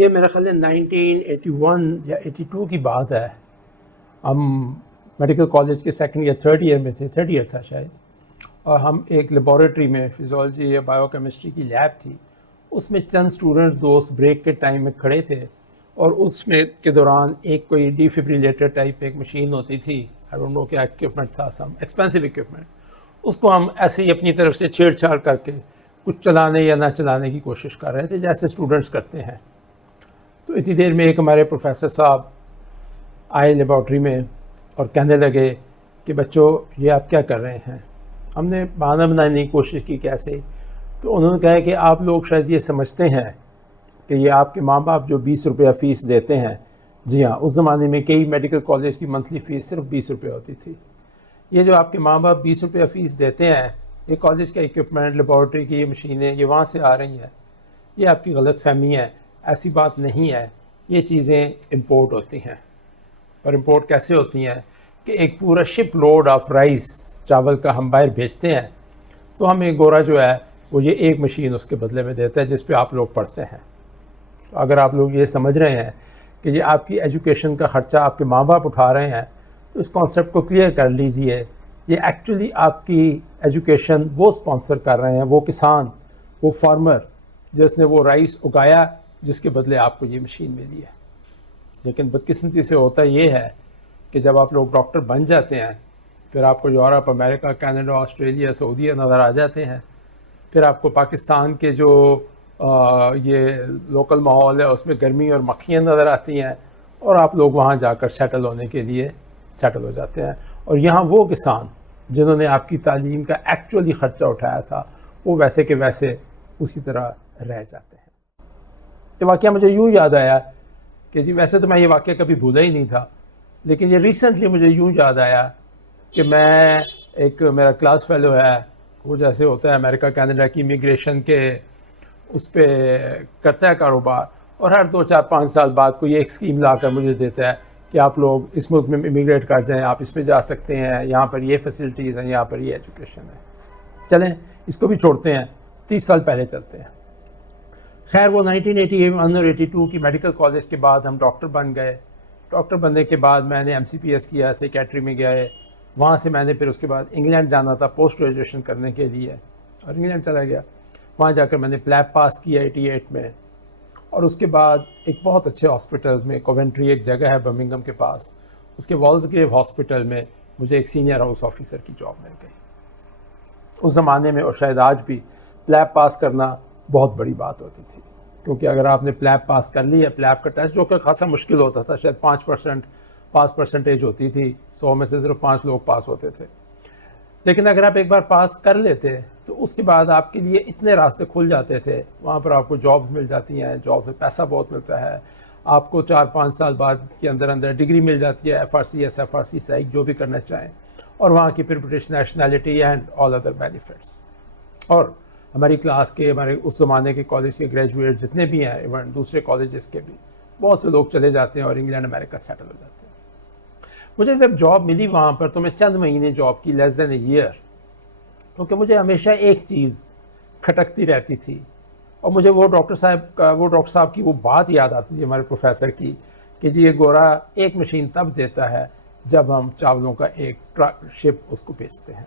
یہ میرا خیال ہے 1981 یا 82 کی بات ہے. ہم میڈیکل کالج کے سیکنڈ یا تھرڈ ایئر میں تھے، تھرڈ ایئر تھا شاید، اور ہم ایک لیبارٹری میں فزیولوجی یا بایو کیمسٹری کی لیب تھی. اس میں چند اسٹوڈنٹ دوست بریک کے ٹائم میں کھڑے تھے، اور اس میں کے دوران ایک کوئی ڈیفیبریلیٹر ٹائپ ایک مشین ہوتی تھی، آئی ڈونٹ نو کیا اکوپمنٹ تھا، سم ایکسپینسو اکوپمنٹ. اس کو ہم ایسے ہی اپنی طرف سے چھیڑ چھاڑ کر کے کچھ چلانے یا نہ چلانے کی کوشش کر رہے تھے، جیسے اسٹوڈنٹس کرتے ہیں. تو اتنی دیر میں ایک ہمارے پروفیسر صاحب آئے لیبارٹری میں اور کہنے لگے کہ بچوں یہ آپ کیا کر رہے ہیں. ہم نے بہانہ بنانے کی کوشش کی کیسے، تو انہوں نے کہا کہ آپ لوگ شاید یہ سمجھتے ہیں کہ یہ آپ کے ماں باپ جو 20 روپیہ فیس دیتے ہیں. جی ہاں، اس زمانے میں کئی میڈیکل کالج کی منتھلی فیس صرف 20 روپیہ ہوتی تھی. یہ جو آپ کے ماں باپ 20 روپیہ فیس دیتے ہیں، یہ کالج کا اکوپمنٹ، لیبارٹری کی یہ مشینیں یہ وہاں سے آ رہی ہیں. یہ آپ کی غلط فہمی ہے، ایسی بات نہیں ہے. یہ چیزیں امپورٹ ہوتی ہیں، اور امپورٹ کیسے ہوتی ہیں کہ ایک پورا شپ لوڈ آف رائس، چاول کا ہم باہر بھیجتے ہیں، تو ہمیں گورا جو ہے وہ یہ ایک مشین اس کے بدلے میں دیتا ہے جس پہ آپ لوگ پڑھتے ہیں. تو اگر آپ لوگ یہ سمجھ رہے ہیں کہ یہ آپ کی ایجوکیشن کا خرچہ آپ کے ماں باپ اٹھا رہے ہیں، تو اس کانسیپٹ کو کلیئر کر لیجئے. یہ ایکچولی آپ کی ایجوکیشن وہ سپانسر کر رہے ہیں، وہ کسان، وہ فارمر جس نے وہ رائس اگایا، جس کے بدلے آپ کو یہ مشین ملی ہے. لیکن بدقسمتی سے ہوتا یہ ہے کہ جب آپ لوگ ڈاکٹر بن جاتے ہیں، پھر آپ کو یورپ، امریکہ، کینیڈا، آسٹریلیا، سعودیہ نظر آ جاتے ہیں. پھر آپ کو پاکستان کے جو یہ لوکل ماحول ہے اس میں گرمی اور مکھیاں نظر آتی ہیں، اور آپ لوگ وہاں جا کر سیٹل ہونے کے لیے سیٹل ہو جاتے ہیں. اور یہاں وہ کسان جنہوں نے آپ کی تعلیم کا ایکچولی خرچہ اٹھایا تھا، وہ ویسے کہ ویسے اسی طرح رہ جاتے ہیں. یہ واقعہ مجھے یوں یاد آیا کہ جی ویسے تو میں یہ واقعہ کبھی بھولا ہی نہیں تھا، لیکن یہ ریسنٹلی مجھے یوں یاد آیا کہ میں ایک میرا کلاس فیلو ہے، وہ جیسے ہوتا ہے امریکہ کینیڈا کی امیگریشن کے اس پہ کرتا ہے کاروبار، اور ہر 2-4-5 سال بعد کوئی ایک اسکیم لا کر مجھے دیتا ہے کہ آپ لوگ اس ملک میں امیگریٹ کر جائیں، آپ اس پہ جا سکتے ہیں، یہاں پر یہ فیسلٹیز ہیں، یہاں پر یہ ایجوکیشن ہے. چلیں اس کو بھی چھوڑتے ہیں، 30 سال پہلے چلتے ہیں. خیر وہ 1981 اور 82 کی میڈیکل کالج کے بعد ہم ڈاکٹر بن گئے. ڈاکٹر بننے کے بعد میں نے MCPS کیا، سیکیٹری میں گئے. وہاں سے میں نے پھر اس کے بعد انگلینڈ جانا تھا پوسٹ گریجویشن کرنے کے لیے، اور انگلینڈ چلا گیا. وہاں جا کر میں نے پلیب پاس کیا 88 میں، اور اس کے بعد ایک بہت اچھے ہاسپٹل میں، کوونٹری ایک جگہ ہے برمنگھم کے پاس، اس کے والزگریو ہاسپٹل میں مجھے ایک سینئر ہاؤس آفیسر کی جاب مل گئی. اس زمانے میں اور شاید آج بھی پلیب پاس کرنا بہت بڑی بات ہوتی تھی، کیونکہ اگر آپ نے پلیب پاس کر لی ہے، پلیب کا ٹیسٹ جو کہ خاصا مشکل ہوتا تھا، شاید 5% پاس پرسنٹیج ہوتی تھی، 100 میں سے صرف 5 لوگ پاس ہوتے تھے. لیکن اگر آپ ایک بار پاس کر لیتے تو اس کے بعد آپ کے لیے اتنے راستے کھل جاتے تھے. وہاں پر آپ کو جابز مل جاتی ہیں، جاب میں پیسہ بہت ملتا ہے، آپ کو 4-5 سال بعد کے اندر ڈگری مل جاتی ہے، FRC SFRC SAIC جو بھی کرنا چاہیں، اور وہاں کی پھر British nationality and all other benefits. اور ہماری کلاس کے، ہمارے اس زمانے کے کالج کے گریجویٹ جتنے بھی ہیں، ایون دوسرے کالجز کے بھی بہت سے لوگ چلے جاتے ہیں اور انگلینڈ امریکہ سیٹل ہو جاتے ہیں. مجھے جب جاب ملی وہاں پر تو میں چند مہینے جاب کی، لیس دین اے ایئر، کیونکہ مجھے ہمیشہ ایک چیز کھٹکتی رہتی تھی، اور مجھے وہ ڈاکٹر صاحب کی وہ بات یاد آتی تھی ہمارے پروفیسر کی کہ جی یہ گورا ایک مشین تب دیتا ہے جب ہم چاولوں کا ایک شپ اس کو بیچتے ہیں.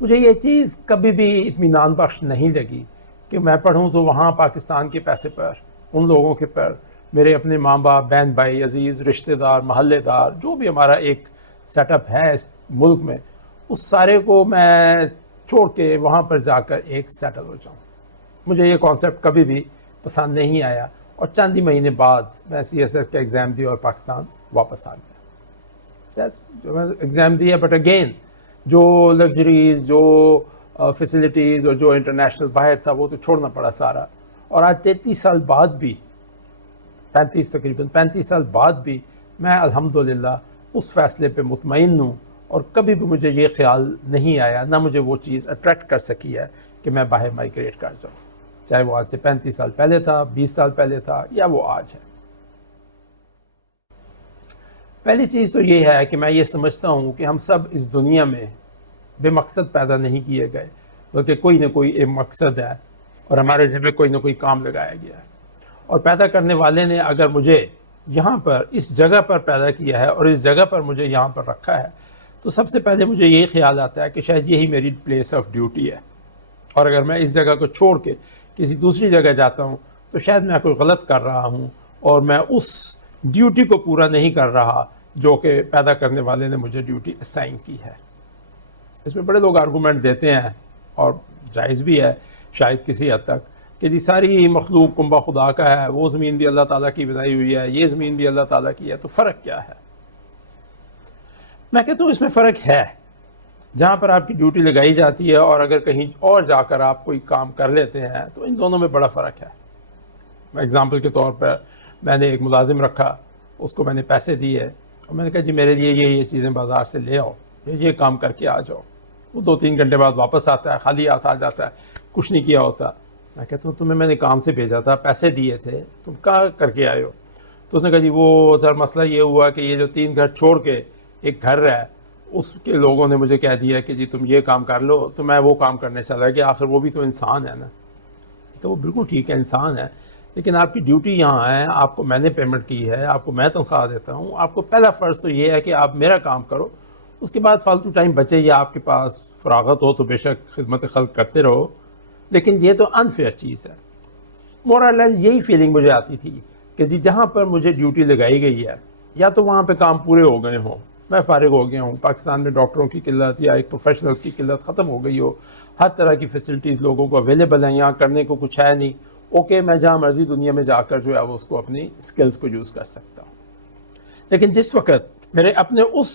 مجھے یہ چیز کبھی بھی اطمینان بخش نہیں لگی کہ میں پڑھوں تو وہاں پاکستان کے پیسے پر، ان لوگوں کے پر، میرے اپنے ماں باپ، بہن بھائی، عزیز رشتہ دار، محلے دار، جو بھی ہمارا ایک سیٹ اپ ہے اس ملک میں، اس سارے کو میں چھوڑ کے وہاں پر جا کر ایک سیٹل ہو جاؤں. مجھے یہ کانسیپٹ کبھی بھی پسند نہیں آیا، اور چند ہی مہینے بعد میں CSS کا ایگزام دیا اور پاکستان واپس آ گیا. جو میں ایگزام دیا، بٹ اگین جو لگژریز، جو فیسلٹیز اور جو انٹرنیشنل باہر تھا وہ تو چھوڑنا پڑا سارا. اور آج 33 سال بعد بھی، تقریباً 35 سال بعد بھی میں الحمدللہ اس فیصلے پہ مطمئن ہوں، اور کبھی بھی مجھے یہ خیال نہیں آیا، نہ مجھے وہ چیز اٹریکٹ کر سکی ہے کہ میں باہر مائیگریٹ کر جاؤں، چاہے وہ آج سے 35 سال پہلے تھا، 20 سال پہلے تھا، یا وہ آج ہے. پہلی چیز تو یہ ہے کہ میں یہ سمجھتا ہوں کہ ہم سب اس دنیا میں بے مقصد پیدا نہیں کیے گئے، بلکہ کوئی نہ کوئی ایک مقصد ہے، اور ہمارے ذمہ کوئی نہ کوئی کام لگایا گیا ہے. اور پیدا کرنے والے نے اگر مجھے یہاں پر اس جگہ پر پیدا کیا ہے اور اس جگہ پر مجھے یہاں پر رکھا ہے، تو سب سے پہلے مجھے یہی خیال آتا ہے کہ شاید یہی میری پلیس آف ڈیوٹی ہے، اور اگر میں اس جگہ کو چھوڑ کے کسی دوسری جگہ جاتا ہوں تو شاید میں کوئی غلط کر رہا ہوں اور میں اس ڈیوٹی کو پورا نہیں کر رہا جو کہ پیدا کرنے والے نے مجھے ڈیوٹی اسائن کی ہے۔ اس میں بڑے لوگ آرگومنٹ دیتے ہیں، اور جائز بھی ہے شاید کسی حد تک، کہ جی ساری مخلوق کنبہ خدا کا ہے، وہ زمین بھی اللہ تعالیٰ کی بنائی ہوئی ہے، یہ زمین بھی اللہ تعالیٰ کی ہے، تو فرق کیا ہے؟ میں کہتا ہوں اس میں فرق ہے۔ جہاں پر آپ کی ڈیوٹی لگائی جاتی ہے اور اگر کہیں اور جا کر آپ کوئی کام کر لیتے ہیں تو ان دونوں میں بڑا فرق ہے۔ ایگزامپل کے طور پر میں نے ایک ملازم رکھا، اس کو میں نے پیسے دیے اور میں نے کہا جی میرے لیے یہ چیزیں بازار سے لے آؤ، یہ کام کر کے آ جاؤ۔ وہ 2-3 گھنٹے بعد واپس آتا ہے، خالی ہاتھ آ جاتا ہے، کچھ نہیں کیا ہوتا۔ میں کہتا ہوں تمہیں میں نے کام سے بھیجا تھا، پیسے دیے تھے، تم کہاں کر کے آئے ہو؟ تو اس نے کہا جی وہ سر مسئلہ یہ ہوا کہ یہ جو 3 گھر چھوڑ کے ایک گھر ہے، اس کے لوگوں نے مجھے کہہ دیا کہ جی تم یہ کام کر لو، تو میں وہ کام کرنے چلا گیا، آخر وہ بھی تو انسان ہے نا۔ تو وہ بالکل ٹھیک ہے، انسان ہے، لیکن آپ کی ڈیوٹی یہاں ہے، آپ کو میں نے پیمنٹ کی ہے، آپ کو میں تنخواہ دیتا ہوں، آپ کو پہلا فرض تو یہ ہے کہ آپ میرا کام کرو، اس کے بعد فالتو ٹائم بچے یا آپ کے پاس فراغت ہو تو بے شک خدمت خلق کرتے رہو، لیکن یہ تو انفیئر چیز ہے۔ مور اور لیس یہی فیلنگ مجھے آتی تھی کہ جی جہاں پر مجھے ڈیوٹی لگائی گئی ہے یا تو وہاں پہ کام پورے ہو گئے ہوں، میں فارغ ہو گیا ہوں، پاکستان میں ڈاکٹروں کی قلت یا ایک پروفیشنل کی قلت ختم ہو گئی ہو، ہر طرح کی فیسلٹیز لوگوں کو اویلیبل ہیں، یہاں کرنے کو کچھ ہے نہیں، اوکے میں جہاں مرضی دنیا میں جا کر جو ہے وہ اس کو اپنی سکلز کو یوز کر سکتا ہوں۔ لیکن جس وقت میرے اپنے اس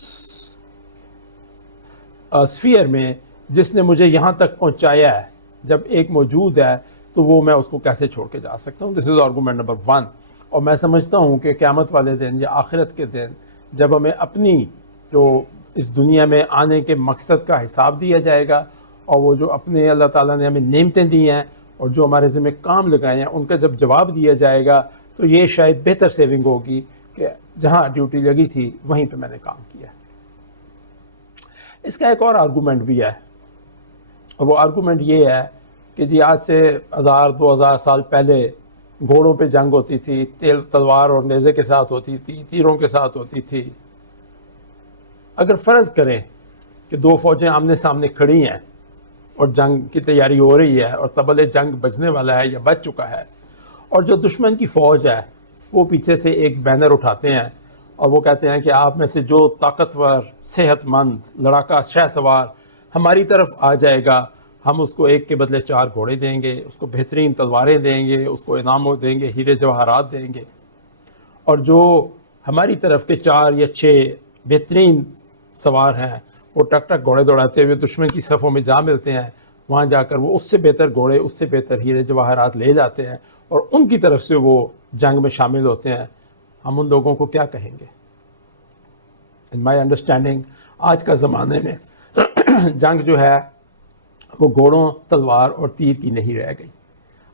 اسفیئر میں جس نے مجھے یہاں تک پہنچایا ہے جب ایک موجود ہے، تو وہ میں اس کو کیسے چھوڑ کے جا سکتا ہوں؟ دس از آرگومنٹ نمبر 1۔ اور میں سمجھتا ہوں کہ قیامت والے دن یا آخرت کے دن جب ہمیں اپنی جو اس دنیا میں آنے کے مقصد کا حساب دیا جائے گا، اور وہ جو اپنے اللہ تعالیٰ نے ہمیں نعمتیں دی ہیں اور جو ہمارے ذمہ کام لگائے ہیں ان کا جب جواب دیا جائے گا، تو یہ شاید بہتر سیونگ ہوگی کہ جہاں ڈیوٹی لگی تھی وہیں پہ میں نے کام کیا۔ اس کا ایک اور آرگومنٹ بھی ہے، اور وہ آرگومنٹ یہ ہے کہ جی آج سے 1000-2000 سال پہلے گھوڑوں پہ جنگ ہوتی تھی، تلوار اور نیزے کے ساتھ ہوتی تھی، تیروں کے ساتھ ہوتی تھی۔ اگر فرض کریں کہ 2 فوجیں آمنے سامنے کھڑی ہیں اور جنگ کی تیاری ہو رہی ہے اور طبل جنگ بجنے والا ہے یا بج چکا ہے، اور جو دشمن کی فوج ہے وہ پیچھے سے ایک بینر اٹھاتے ہیں اور وہ کہتے ہیں کہ آپ میں سے جو طاقتور، صحت مند، لڑاکا شہ سوار ہماری طرف آ جائے گا، ہم اس کو 1 کے بدلے 4 گھوڑے دیں گے، اس کو بہترین تلواریں دیں گے، اس کو انعام دیں گے، ہیرے جواہرات دیں گے۔ اور جو ہماری طرف کے 4 یا 6 بہترین سوار ہیں وہ ٹک ٹک گھوڑے دوڑاتے ہوئے دشمن کی صفوں میں جا ملتے ہیں، وہاں جا کر وہ اس سے بہتر گھوڑے، اس سے بہتر ہیرے جواہرات لے جاتے ہیں اور ان کی طرف سے وہ جنگ میں شامل ہوتے ہیں۔ ہم ان لوگوں کو کیا کہیں گے؟ ان مائی انڈرسٹینڈنگ آج کا زمانے میں جنگ جو ہے وہ گھوڑوں، تلوار اور تیر کی نہیں رہ گئی۔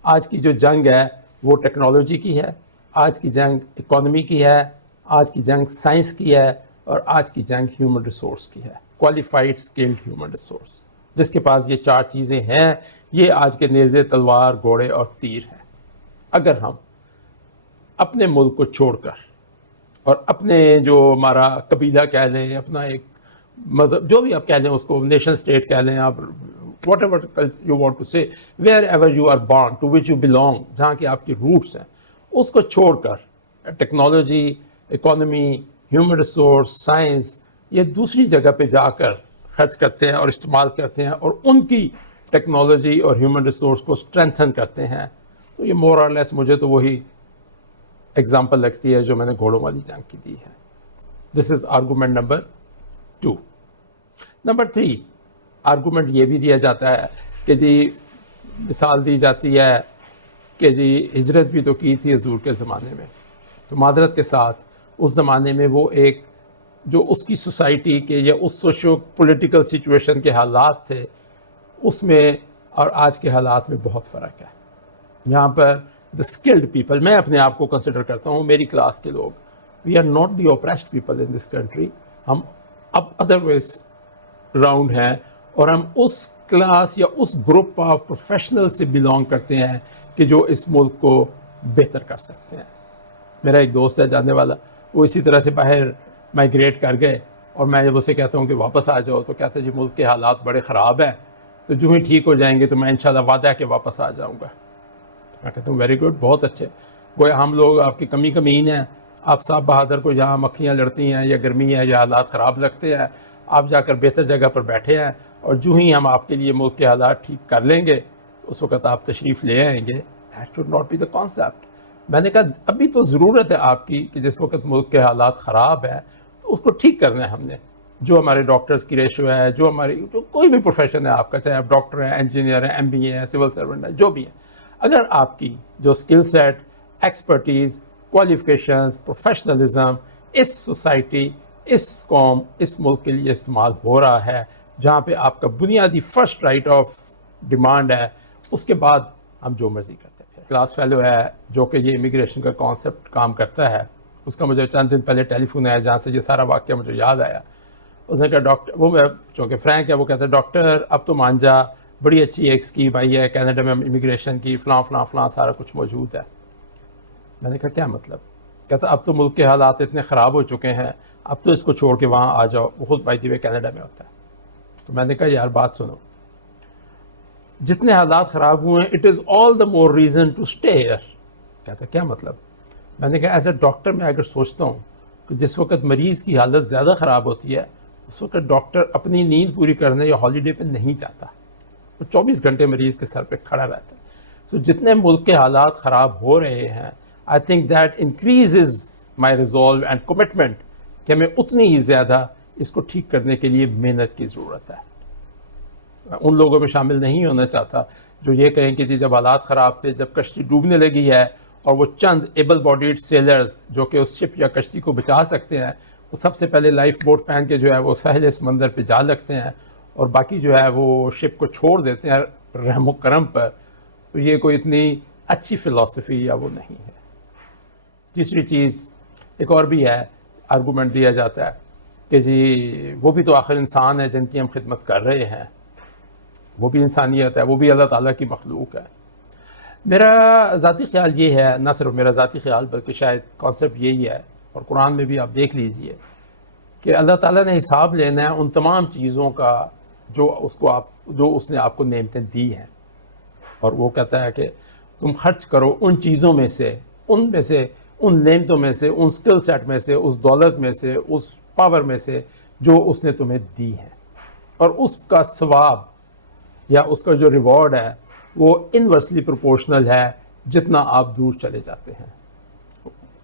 آج کی جو جنگ ہے وہ ٹیکنالوجی کی ہے، آج کی جنگ اکانومی کی ہے، آج کی جنگ سائنس کی ہے، اور آج کی جنگ ہیومن ریسورس کی ہے، کوالیفائڈ اسکلڈ ہیومن ریسورس۔ جس کے پاس یہ 4 چیزیں ہیں، یہ آج کے نیزے، تلوار، گھوڑے اور تیر ہیں۔ اگر ہم اپنے ملک کو چھوڑ کر اور اپنے جو ہمارا قبیلہ کہہ لیں، اپنا ایک مذہب، جو بھی آپ کہہ لیں اس کو، نیشن اسٹیٹ کہہ لیں آپ، whatever you want to say, wherever you are born, to which you belong, جہاں کی آپ کی روٹس ہیں، اس کو چھوڑ کر technology, economy, human resource, science, یہ دوسری جگہ پہ جا کر خرچ کرتے ہیں اور استعمال کرتے ہیں اور ان کی ٹیکنالوجی اور ہیومن ریسورس کو اسٹرینتھن کرتے ہیں، تو یہ مور اور لیس مجھے تو وہی ایگزامپل لگتی ہے جو میں نے گھوڑوں والی جنگ کی دی ہے۔ دس از آرگومنٹ نمبر 2۔ نمبر 3 آرگومنٹ یہ بھی دیا جاتا ہے کہ جی مثال دی جاتی ہے کہ جی ہجرت بھی تو کی تھی حضور کے زمانے میں، تو معذرت کے ساتھ اس زمانے میں وہ ایک جو اس کی سوسائٹی کے یا اس سوشو پولیٹیکل سچویشن کے حالات تھے، اس میں اور آج کے حالات میں بہت فرق ہے۔ یہاں پر دا اسکلڈ پیپل، میں اپنے آپ کو کنسیڈر کرتا ہوں، میری کلاس کے لوگ، we are not the oppressed people in this country, ہم اب ادروائز راؤنڈ ہیں اور ہم اس کلاس یا اس گروپ آف پروفیشنل سے بلانگ کرتے ہیں کہ جو اس ملک کو بہتر کر سکتے ہیں. میرا ایک دوست ہے جاننے والا, وہ اسی طرح سے باہر مائگریٹ کر گئے, اور میں جب اسے کہتا ہوں کہ واپس آ جاؤ تو کہتا ہے جی ملک کے حالات بڑے خراب ہیں, تو جو ہی ٹھیک ہو جائیں گے تو میں انشاءاللہ وعدہ ہے کہ واپس آ جاؤں گا. میں کہتا ہوں ویری گڈ, بہت اچھے. گویا ہم لوگ آپ کی کمی کمین ہیں, آپ صاحب بہادر کو جہاں مکھیاں لڑتی ہیں یا گرمی ہے یا حالات خراب لگتے ہیں, آپ جا کر بہتر جگہ پر بیٹھے ہیں, اور جو ہی ہم آپ کے لیے ملک کے حالات ٹھیک کر لیں گے اس وقت آپ تشریف لے آئیں گے. That should not be the concept. میں نے کہا ابھی تو ضرورت ہے آپ کی کہ جس وقت ملک کے حالات خراب ہیں تو اس کو ٹھیک کرنا ہے ہم نے. جو ہمارے ڈاکٹرز کی ریشو ہے, جو ہماری جو کوئی بھی پروفیشن ہے آپ کا, چاہے آپ ڈاکٹر ہیں, انجینئر ہیں, ایم بی اے ہیں, سول سرونٹ ہیں, جو بھی ہیں, اگر آپ کی جو skill set, expertise, qualifications, professionalism اس سوسائٹی, اس قوم, اس ملک کے لیے استعمال ہو رہا ہے, جہاں پہ آپ کا بنیادی فرسٹ رائٹ آف ڈیمانڈ ہے, اس کے بعد ہم جو مرضی کرتے ہیں. کلاس فیلو ہے جو کہ یہ امیگریشن کا کانسیپٹ کام کرتا ہے, اس کا مجھے چند دن پہلے ٹیلی فون آیا جہاں سے یہ سارا واقعہ مجھے یاد آیا. اس نے کہا ڈاکٹر, وہ چونکہ فرینک ہے, وہ کہتا ہے ڈاکٹر اب تو مان جا, بڑی اچھی ایک اسکیم آئی ہے کینیڈا میں امیگریشن کی, فلاں فلاں فلاں سارا کچھ موجود ہے. میں نے کہا کیا مطلب؟ کہتا اب تو ملک کے حالات اتنے خراب ہو چکے ہیں, اب تو اس کو چھوڑ کے وہاں آ جاؤ. وہ خود بائی دی وے کینیڈا میں ہوتا ہے. تو میں نے کہا یار بات سنو, جتنے حالات خراب ہوئے ہیں it is all the more reason to stay here. کہتا کیا مطلب؟ میں نے کہا ایز اے ڈاکٹر میں اگر سوچتا ہوں کہ جس وقت مریض کی حالت زیادہ خراب ہوتی ہے اس وقت ڈاکٹر اپنی نیند پوری کرنے یا ہالیڈے پہ نہیں جاتا, وہ 24 گھنٹے مریض کے سر پہ کھڑا رہتا ہے. سو جتنے ملک کے حالات خراب ہو رہے ہیں, I think that increases my resolve and commitment کہ ہمیں اتنی ہی زیادہ اس کو ٹھیک کرنے کے لیے محنت کی ضرورت ہے. ان لوگوں میں شامل نہیں ہونا چاہتا جو یہ کہیں کہ جی جب حالات خراب تھے, جب کشتی ڈوبنے لگی ہے اور وہ چند ایبل باڈیڈ سیلرز جو کہ اس شپ یا کشتی کو بچا سکتے ہیں, وہ سب سے پہلے لائف بوٹ پہن کے جو ہے وہ ساحل سمندر پہ جا لگتے ہیں, اور باقی جو ہے وہ شپ کو چھوڑ دیتے ہیں رحم و کرم پر. تو یہ کوئی اتنی اچھی فلسفی یا وہ نہیں ہے. تیسری چیز ایک اور بھی ہے, آرگومنٹ دیا جاتا ہے کہ جی وہ بھی تو آخر انسان ہے جن کی ہم خدمت کر رہے ہیں, وہ بھی انسانیت ہے, وہ بھی اللہ تعالیٰ کی مخلوق ہے. میرا ذاتی خیال یہ ہے, نہ صرف میرا ذاتی خیال بلکہ شاید کانسیپٹ یہی ہے, اور قرآن میں بھی آپ دیکھ لیجئے کہ اللہ تعالیٰ نے حساب لینا ہے ان تمام چیزوں کا جو اس نے آپ کو نعمتیں دی ہیں, اور وہ کہتا ہے کہ تم خرچ کرو ان چیزوں میں سے, ان نعمتوں میں سے, ان اسکل سیٹ میں سے, اس دولت میں سے, اس پاور میں سے جو اس نے تمہیں دی ہے, اور اس کا ثواب یا اس کا جو ریوارڈ ہے وہ انورسلی پروپورشنل ہے جتنا آپ دور چلے جاتے ہیں.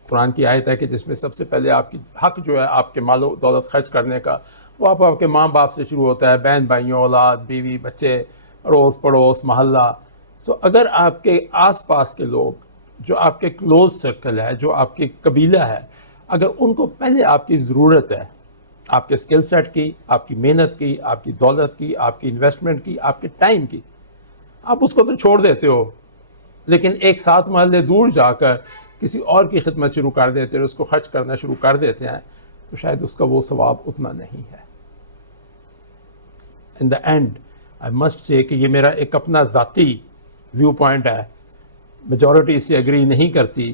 قرآن کی آیت ہے کہ جس میں سب سے پہلے آپ کی حق جو ہے آپ کے مال و دولت خرچ کرنے کا, وہ آپ کے ماں باپ سے شروع ہوتا ہے, بہن بھائیوں, اولاد, بیوی, بچے, اڑوس پڑوس, محلہ. تو اگر آپ کے آس پاس کے لوگ جو آپ کے کلوز سرکل ہے, جو آپ کے قبیلہ ہے, اگر ان کو پہلے آپ کی ضرورت ہے, آپ کے اسکل سیٹ کی, آپ کی محنت کی, آپ کی دولت کی, آپ کی انویسٹمنٹ کی, آپ کے ٹائم کی, آپ اس کو تو چھوڑ دیتے ہو, لیکن ایک 7 محلے دور جا کر کسی اور کی خدمت شروع کر دیتے ہیں, اس کو خرچ کرنا شروع کر دیتے ہیں, تو شاید اس کا وہ ثواب اتنا نہیں ہے. ان دا اینڈ آئی مسٹ سے کہ یہ میرا ایک اپنا ذاتی ویو پوائنٹ ہے, میجورٹی اس سے ایگری نہیں کرتی,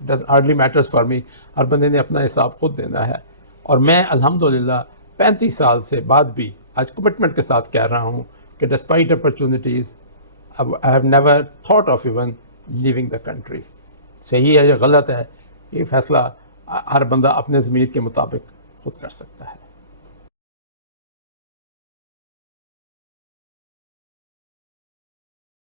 does hardly matters for me. ہر بندے نے اپنا حساب خود دینا ہے, اور میں الحمدللہ 35 سال سے بعد بھی آج کمٹمنٹ کے ساتھ کہہ رہا ہوں کہ despite opportunities I have never thought of even leaving the country. صحیح ہے یا غلط ہے, یہ فیصلہ ہر بندہ اپنے ضمیر کے مطابق خود کر سکتا ہے.